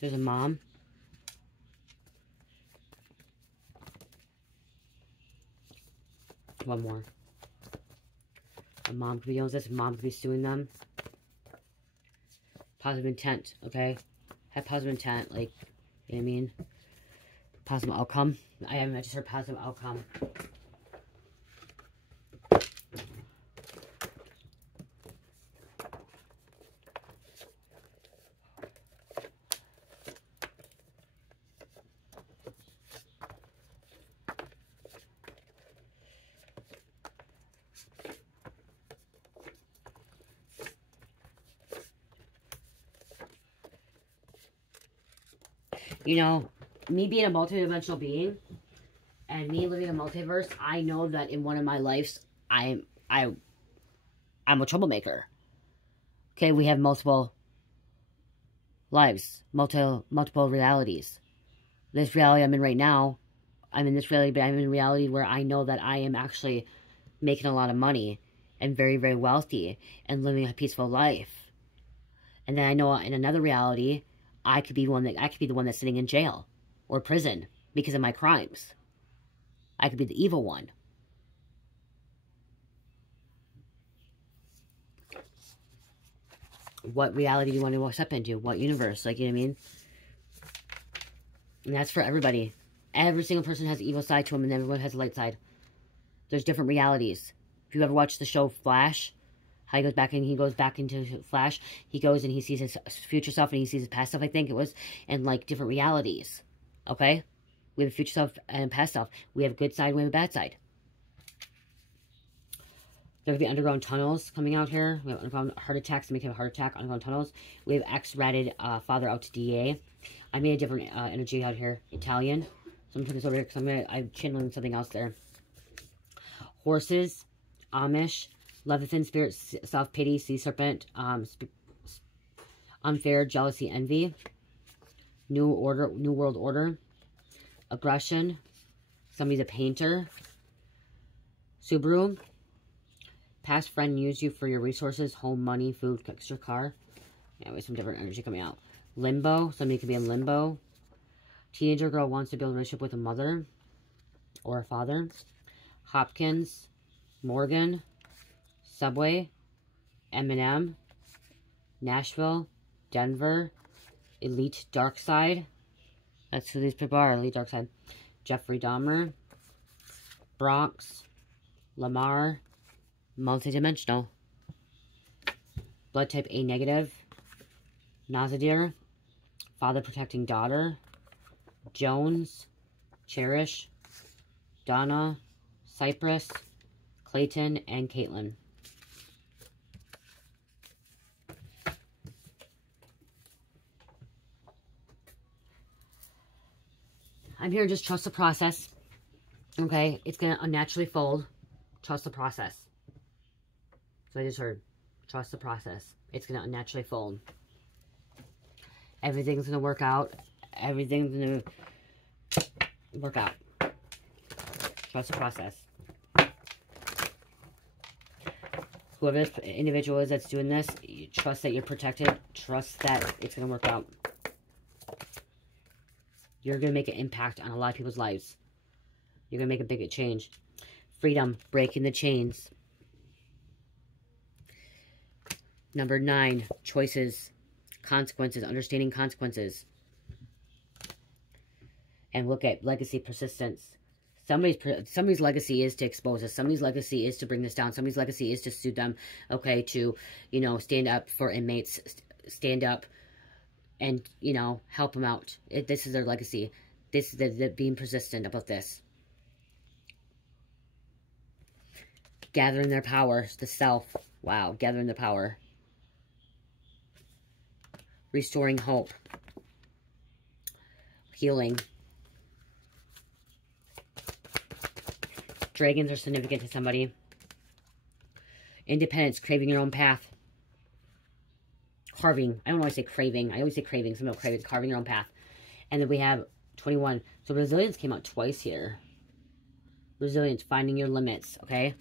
There's a mom. One more. A mom could be doing this. A mom could be suing them. Positive intent, okay? Have positive intent, like, you know what I mean? Positive outcome. I just heard positive outcome. You know, me being a multidimensional being and me living a multiverse, I know that in one of my lives, I'm a troublemaker. Okay, we have multiple lives, multiple realities. This reality I'm in right now, I'm in this reality, but I'm in a reality where I know that I am actually making a lot of money and very, very wealthy and living a peaceful life. And then I know in another reality, I could be the one that's sitting in jail or prison because of my crimes. I could be the evil one. What reality do you want to step into? What universe? Like, you know what I mean? And that's for everybody. Every single person has an evil side to them, and everyone has a light side. There's different realities. If you ever watched the show Flash, how he goes back into Flash, he goes and he sees his future self and he sees his past self, I think it was, and like different realities. Okay? We have a future self and a past self. We have a good side, we have a bad side. There could be underground tunnels coming out here. We have underground heart attacks. Somebody can have a heart attack. Underground tunnels. We have X-ratted father out to DA. I made a different energy out here. Italian. So I'm putting this over here because I'm channeling something else there. Horses. Amish. Leviathan, spirit, self-pity, sea serpent. Unfair, jealousy, envy. New world order. Aggression. Somebody's a painter. Subaru. Past friend used you for your resources, home, money, food, extra car. Yeah, we have some different energy coming out. Limbo. Somebody could be in limbo. Teenager girl wants to build a relationship with a mother or a father. Hopkins. Morgan. Subway. Eminem. Nashville. Denver. Elite Dark Side. That's who these people are. Elite Dark Side. Jeffrey Dahmer. Bronx. Lamar. Multidimensional. Blood type A negative. Nazadir. Father protecting daughter. Jones. Cherish. Donna. Cypress. Clayton. And Caitlin. I'm here to just trust the process. Okay? It's going to unnaturally fold. Trust the process. So I just heard, trust the process. It's going to unnaturally fold. Everything's going to work out. Everything's going to work out. Trust the process. Whoever this individual is that's doing this, trust that you're protected. Trust that it's going to work out. You're going to make an impact on a lot of people's lives. You're going to make a big change. Freedom, breaking the chains. Number 9, choices, consequences, understanding consequences. And look at legacy, persistence. Somebody's legacy is to expose us. Somebody's legacy is to bring this down. Somebody's legacy is to sue them, okay, to, you know, stand up for inmates, stand up and, you know, help them out. This is their legacy. This is the being persistent about this. Gathering their power, the self. Wow, gathering the power. Restoring hope. Healing. Dragons are significant to somebody. Independence, craving your own path. Carving. I don't always say craving. I always say craving. Some people crave it. Carving your own path. And then we have 21. So resilience came out twice here. Resilience, finding your limits. Okay?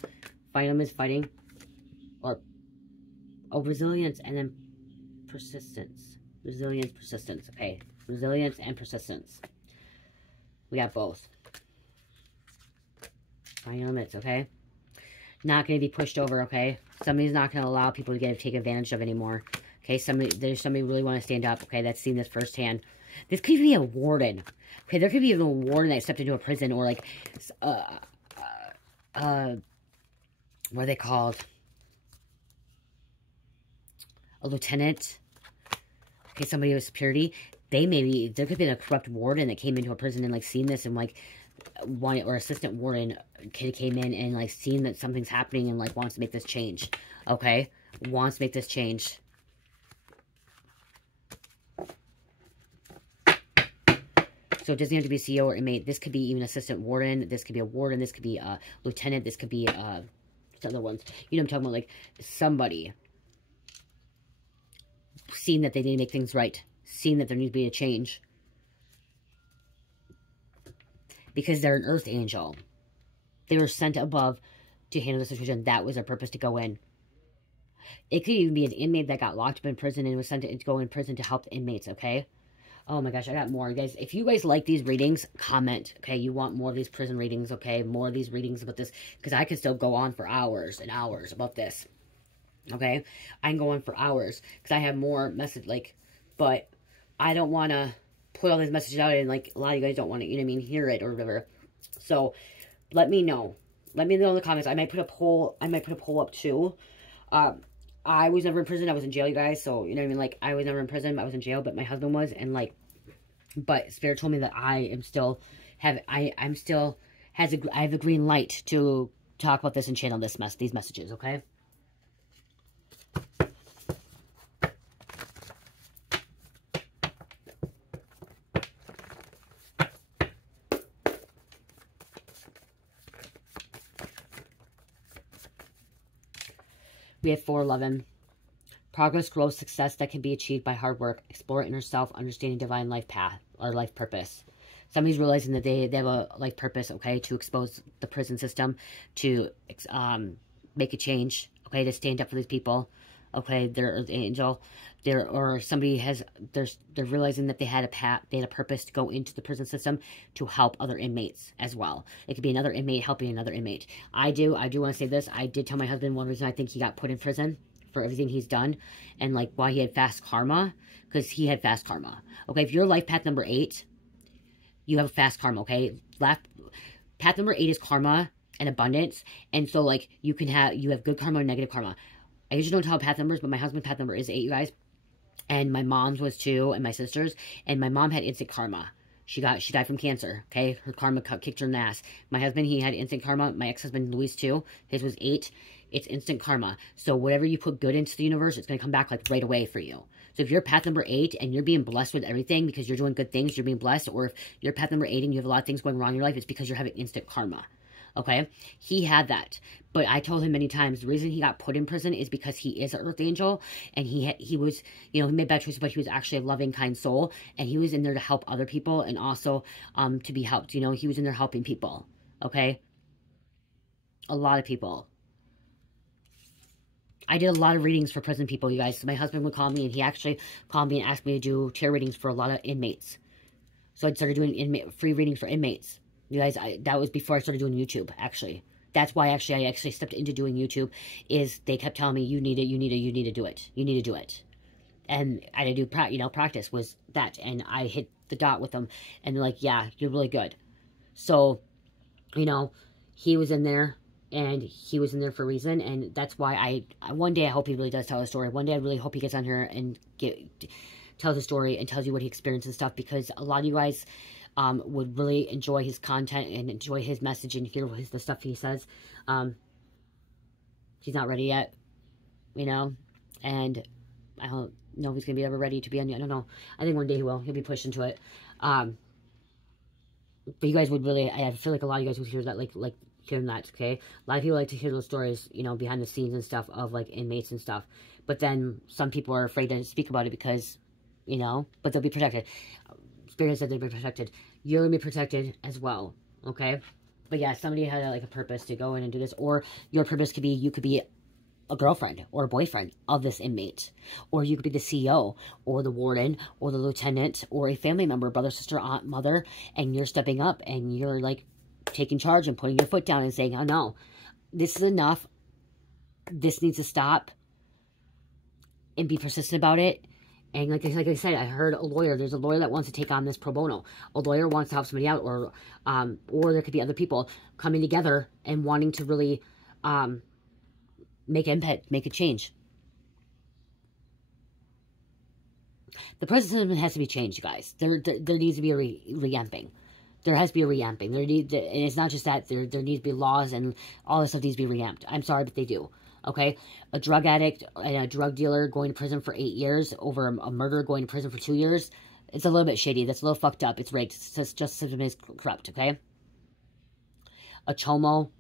Finding limits, fighting. Or, oh, resilience and then persistence. Resilience, persistence. Okay. Resilience and persistence. We got both. Find your limits, okay? Not going to be pushed over, okay? Somebody's not going to allow people to take advantage of anymore. Okay, there's somebody who really want to stand up, okay? That's seen this firsthand. This could be a warden. Okay, there could be a warden that stepped into a prison or like, what are they called? A lieutenant. Okay, somebody with security. There could have been a corrupt warden that came into a prison and like seen this and like, one or assistant warden came in and like seen that something's happening and like wants to make this change. Okay? Wants to make this change. So it doesn't have to be a CEO or inmate. This could be even assistant warden. This could be a warden. This could be a lieutenant. This could be other ones. You know what I'm talking about? Like somebody seeing that they need to make things right. Seeing that there needs to be a change. Because they're an earth angel. They were sent above to handle the situation. That was their purpose, to go in. It could even be an inmate that got locked up in prison and was sent to go in prison to help the inmates, okay? Oh my gosh, I got more. Guys, if you guys like these readings, comment, okay? You want more of these prison readings, okay? More of these readings about this, because I could still go on for hours and hours about this, okay? I can go on for hours, because I have more message, like, but I don't want to put all these messages out, and, like, a lot of you guys don't want to, you know what I mean, hear it or whatever. So, let me know. Let me know in the comments. I might put a poll up, too. I was never in prison. I was in jail, you guys. So, you know what I mean? Like, I was never in prison. I was in jail, but my husband was. And, like, but Spirit told me that I am still, I have a green light to talk about this and channel these messages, okay? We have 411. Progress, growth, success that can be achieved by hard work. Explore inner self, understanding divine life path or life purpose. Somebody's realizing that they have a life purpose, okay, to expose the prison system, to make a change, okay, to stand up for these people, okay, they're an angel. Or somebody has, they're realizing that they had a purpose to go into the prison system to help other inmates as well. It could be another inmate helping another inmate. I do want to say this. I did tell my husband one reason I think he got put in prison for everything he's done, and like why he had fast karma, because he had fast karma. Okay, if you're life path number 8, you have fast karma. Okay, path number 8 is karma and abundance, and so like you have good karma or negative karma. I usually don't tell path numbers, but my husband's path number is 8, you guys. And my mom's was 2, and my sister's. And my mom had instant karma. She died from cancer, okay? Her karma kicked her in the ass. My husband, he had instant karma. My ex-husband, Luis, too. His was 8. It's instant karma. So whatever you put good into the universe, it's going to come back, like, right away for you. So if you're path number 8, and you're being blessed with everything because you're doing good things, you're being blessed. Or if you're path number 8, and you have a lot of things going wrong in your life, it's because you're having instant karma. Okay, he had that, but I told him many times the reason he got put in prison is because he is an earth angel, and he was, you know, he made bad choices, but he was actually a loving, kind soul, and he was in there to help other people and also to be helped. You know, he was in there helping people. Okay, a lot of people. I did a lot of readings for prison people, you guys. So my husband would call me, and he actually called me and asked me to do tarot readings for a lot of inmates. So I started doing free readings for inmates. You guys, that was before I started doing YouTube, actually. That's why, I actually stepped into doing YouTube, is they kept telling me, you need to do it. You need to do it. And I had to do, practice was that. And I hit the dot with them. And they're like, yeah, you're really good. So, you know, he was in there, and he was in there for a reason. And that's why one day I hope he really does tell a story. One day I really hope he gets on here and tells a story and tells you what he experienced and stuff. Because a lot of you guys would really enjoy his content and enjoy his message and hear the stuff he says. He's not ready yet, you know, and I don't know if he's going to be ever ready to be on. I don't know. I think one day he will. He'll be pushed into it. But you guys would really, I feel like a lot of you guys would hear that, like hearing that, okay? A lot of people like to hear those stories, you know, behind the scenes and stuff of, like, inmates and stuff. But then some people are afraid to speak about it because, you know, but they'll be protected. Spirit said they'd be protected. You're going to be protected as well, okay? But yeah, somebody had a purpose to go in and do this. Or your purpose could be, you could be a girlfriend or a boyfriend of this inmate. Or you could be the CEO or the warden or the lieutenant or a family member, brother, sister, aunt, mother. And you're stepping up and you're like taking charge and putting your foot down and saying, oh no, this is enough. This needs to stop. And be persistent about it. And like I said, I heard a lawyer. There's a lawyer that wants to take on this pro bono. A lawyer wants to help somebody out, or there could be other people coming together and wanting to really make impact, make a change. The prison system has to be changed, you guys. There needs to be a reamping. There has to be a reamping. And it's not just that. There needs to be laws and all this stuff needs to be reamped. I'm sorry, but they do. Okay, a drug addict and a drug dealer going to prison for 8 years over a murder going to prison for 2 years. It's a little bit shady. That's a little fucked up. It's rigged. It's just system is corrupt, okay? A chomo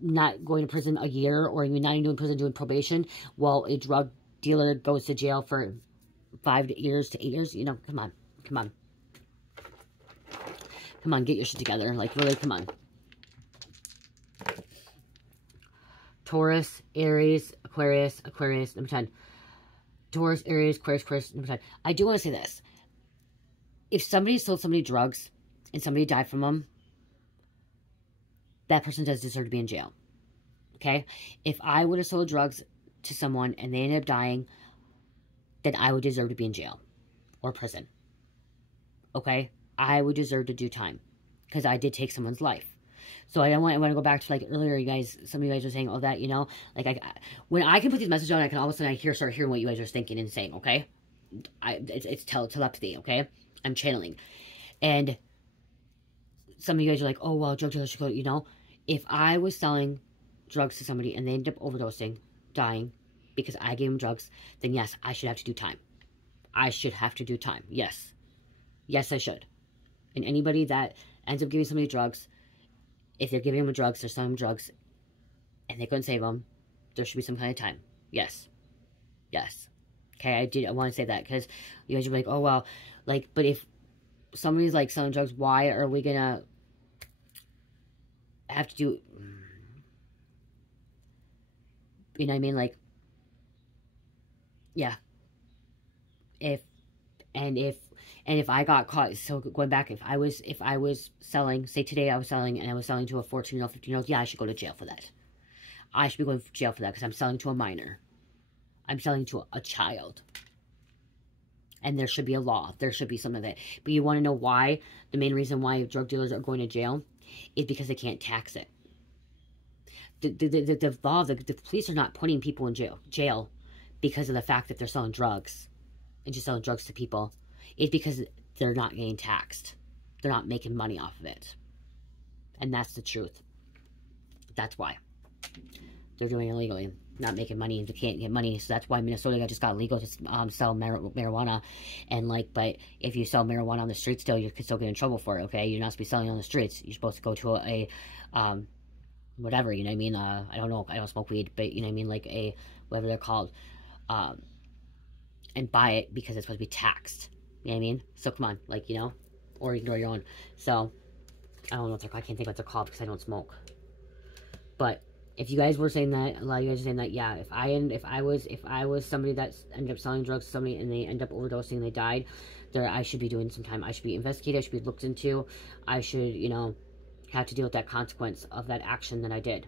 not going to prison a year, or you're not even doing prison, doing probation, while a drug dealer goes to jail for 5 years to 8 years. You know, come on. Come on. Come on, get your shit together. Like, really, come on. Taurus, Aries, Aquarius, number 10. Taurus, Aries, Aquarius, number 10. I do want to say this. If somebody sold somebody drugs and somebody died from them, that person does deserve to be in jail. Okay? If I would have sold drugs to someone and they ended up dying, then I would deserve to be in jail or prison. Okay? I would deserve to do time because I did take someone's life. So I want to go back to, like, earlier, you guys, some of you guys were saying, oh, that, you know, like, when I can put these messages on, I can all of a sudden start hearing what you guys are thinking and saying, okay? It's telepathy, okay? I'm channeling. And some of you guys are like, oh, well, drug dealers should go, you know, if I was selling drugs to somebody and they end up overdosing, dying, because I gave them drugs, then yes, I should have to do time. I should have to do time. Yes. Yes, I should. And anybody that ends up giving somebody drugs, if they're giving them drugs, they're selling them drugs, and they couldn't save them, there should be some kind of time. Yes. Yes. Okay, I want to say that, because you guys are like, oh, well, like, but if somebody's, like, selling drugs, why are we gonna have to do, you know what I mean, like, yeah, if I got caught, so going back, if I was selling, say today I was selling, and I was selling to a 14-year-old, 15-year-old, yeah, I should go to jail for that. I should be going to jail for that, because I'm selling to a minor. I'm selling to a child. And there should be a law. There should be something like that. But you want to know why? The main reason why drug dealers are going to jail is because they can't tax it. The law, the police are not putting people in jail because of the fact that they're selling drugs and just selling drugs to people. It's because they're not getting taxed. They're not making money off of it. And that's the truth. That's why. They're doing it illegally. Not making money, and they can't get money. So that's why Minnesota just got legal to sell marijuana. And, like, but if you sell marijuana on the street still, you could still get in trouble for it, okay? You're not supposed to be selling on the streets. You're supposed to go to a whatever, you know what I mean? I don't know. I don't smoke weed, but, you know what I mean? Like a, whatever they're called. And buy it because it's supposed to be taxed. You know what I mean? So, come on. Like, you know? Or you can grow your own. So, I don't know what they're called. I can't think what they're called because I don't smoke. But if you guys were saying that, a lot of you guys are saying that, yeah, if I was somebody that ended up selling drugs to somebody and they end up overdosing and they died, I should be doing some time. I should be investigated. I should be looked into. I should, you know, have to deal with that consequence of that action that I did.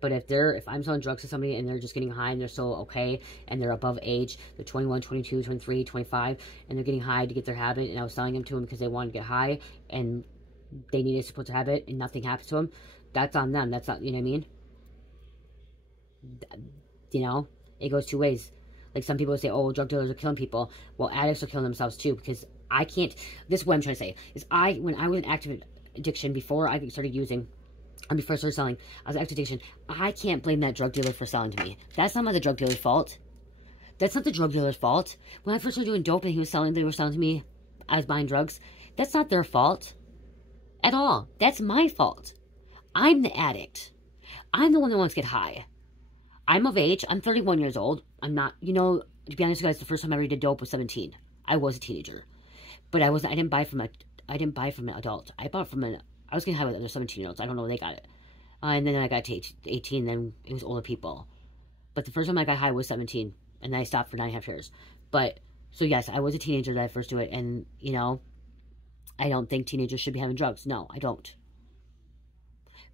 But if I'm selling drugs to somebody and they're just getting high and they're still okay and they're above age, they're 21, 22, 23, 25, and they're getting high to get their habit, and I was selling them to them because they wanted to get high and they needed to support their habit and nothing happens to them, that's on them. That's not, you know what I mean? You know, it goes two ways. Like, some people say, oh, drug dealers are killing people. Well, addicts are killing themselves too, because I can't, this is what I'm trying to say, is when I was in active addiction, before I started using, or before I started selling, I was in active addiction, I can't blame that drug dealer for selling to me. That's not the drug dealer's fault. That's not the drug dealer's fault. When I first started doing dope and they were selling to me, I was buying drugs, that's not their fault at all. That's my fault. I'm the addict. I'm the one that wants to get high. I'm of age. I'm 31 years old. I'm not, you know, to be honest with you guys, the first time I ever did dope was 17. I was a teenager. But I didn't buy from an adult. I was getting high with other 17-year-olds. I don't know where they got it. And then I got to 18, then it was older people. But the first time I got high was 17. And then I stopped for 9.5 years. But, so yes, I was a teenager that I first do it. And, you know, I don't think teenagers should be having drugs. No, I don't.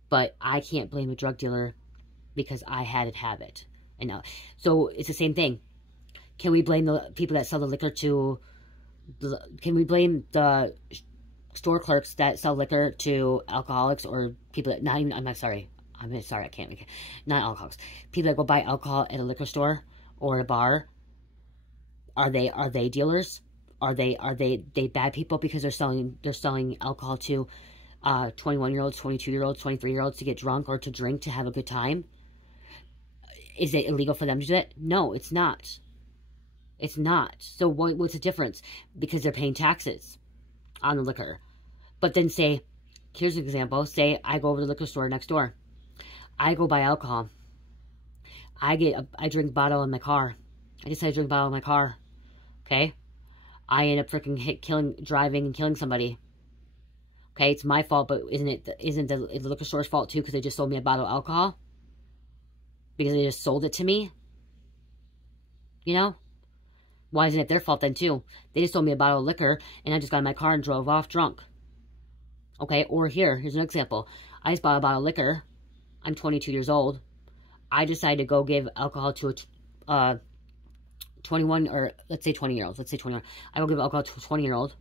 But I can't blame a drug dealer because I had it have it. And now, so it's the same thing. Can we blame the people that sell the liquor can we blame the store clerks that sell liquor to alcoholics, or people that not alcoholics. People that go buy alcohol at a liquor store or a bar, are they dealers? Are they bad people because they're selling alcohol to 21-year-olds, 22-year-olds, 23-year-olds to get drunk or to drink to have a good time? Is it illegal for them to do that? No, it's not. It's not. So what's the difference? Because they're paying taxes on the liquor. But then say, here's an example. Say I go over to the liquor store next door. I go buy alcohol. I drink a bottle in my car. I decide to drink a bottle in my car. Okay? I end up freaking driving and killing somebody. Okay, it's my fault, but isn't the liquor store's fault too because they just sold me a bottle of alcohol? Because they just sold it to me? You know? Why isn't it their fault then too? They just sold me a bottle of liquor and I just got in my car and drove off drunk. Okay, or here's an example. I just bought a bottle of liquor. I'm 22 years old. I decide to go give alcohol to a 21, or let's say 20-year-old. Let's say 20-year-old. I go give alcohol to a 20-year-old.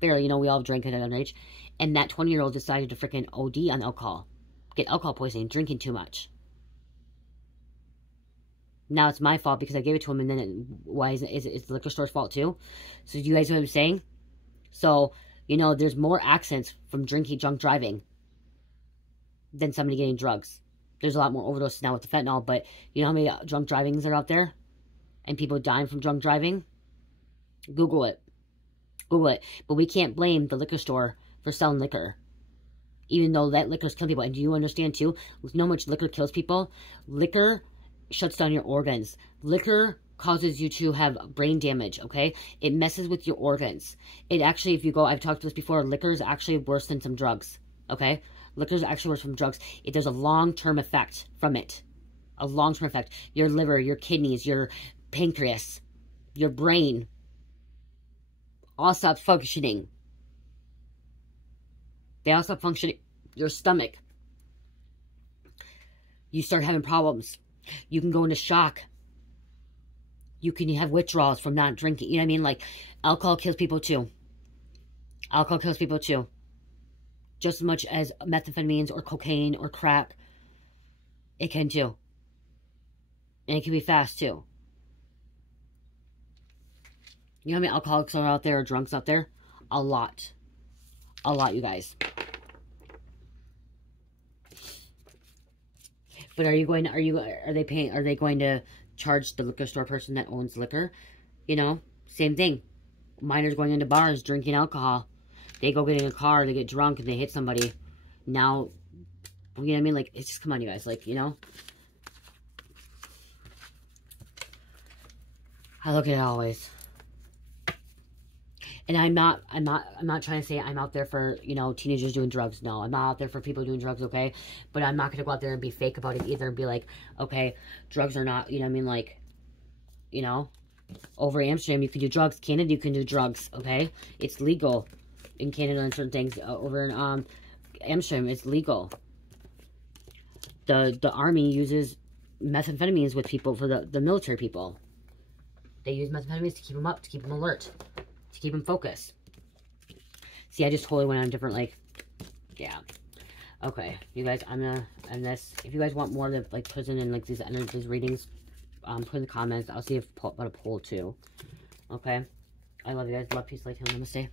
Barely, you know, we all drink at an age. And that 20-year-old decided to freaking OD on alcohol. Get alcohol poisoning, drinking too much. Now it's my fault because I gave it to him, and then why is it the liquor store's fault too? So do you guys know what I'm saying? So, you know, there's more accidents from drunk driving than somebody getting drugs. There's a lot more overdoses now with the fentanyl, but you know how many drunk drivings are out there? And people dying from drunk driving? Google it. Google it. But we can't blame the liquor store for selling liquor. Even though that liquor's killing people. And do you understand too? You know how much liquor kills people? Liquor shuts down your organs. Liquor causes you to have brain damage, okay? It messes with your organs. It actually, if you go, I've talked to this before, liquor is actually worse than some drugs, okay? Liquor is actually worse than drugs. There's a long-term effect from it. A long-term effect. Your liver, your kidneys, your pancreas, your brain, all stop functioning. They all stop functioning. Your stomach. You start having problems. You can go into shock. You can have withdrawals from not drinking. You know what I mean? Like, alcohol kills people too. Alcohol kills people too. Just as much as methamphetamines or cocaine or crack. It can too. And it can be fast too. You know how many alcoholics are out there or drunks out there? A lot. A lot, you guys. But are they going to charge the liquor store person that owns liquor? You know, same thing. Minors going into bars, drinking alcohol. They go get in a car, they get drunk, and they hit somebody. Now, you know what I mean? Like, it's just, come on, you guys. Like, you know? I look at it always. And I'm not trying to say I'm out there for, you know, teenagers doing drugs. No, I'm not out there for people doing drugs, okay? But I'm not going to go out there and be fake about it either and be like, okay, drugs are not, you know what I mean? Like, you know, over Amsterdam, you can do drugs. Canada, you can do drugs, okay? It's legal in Canada and certain things. Over in Amsterdam, it's legal. The army uses methamphetamines with people, for the military people. They use methamphetamines to keep them up, to keep them alert. To keep them focused. See, I just totally went on different, like, yeah. Okay, you guys, I'm gonna end this. If you guys want more of the, like, prison and, like, these readings, put in the comments. I'll see if about a poll, too. Okay? I love you guys. Love, peace, light, healing, namaste.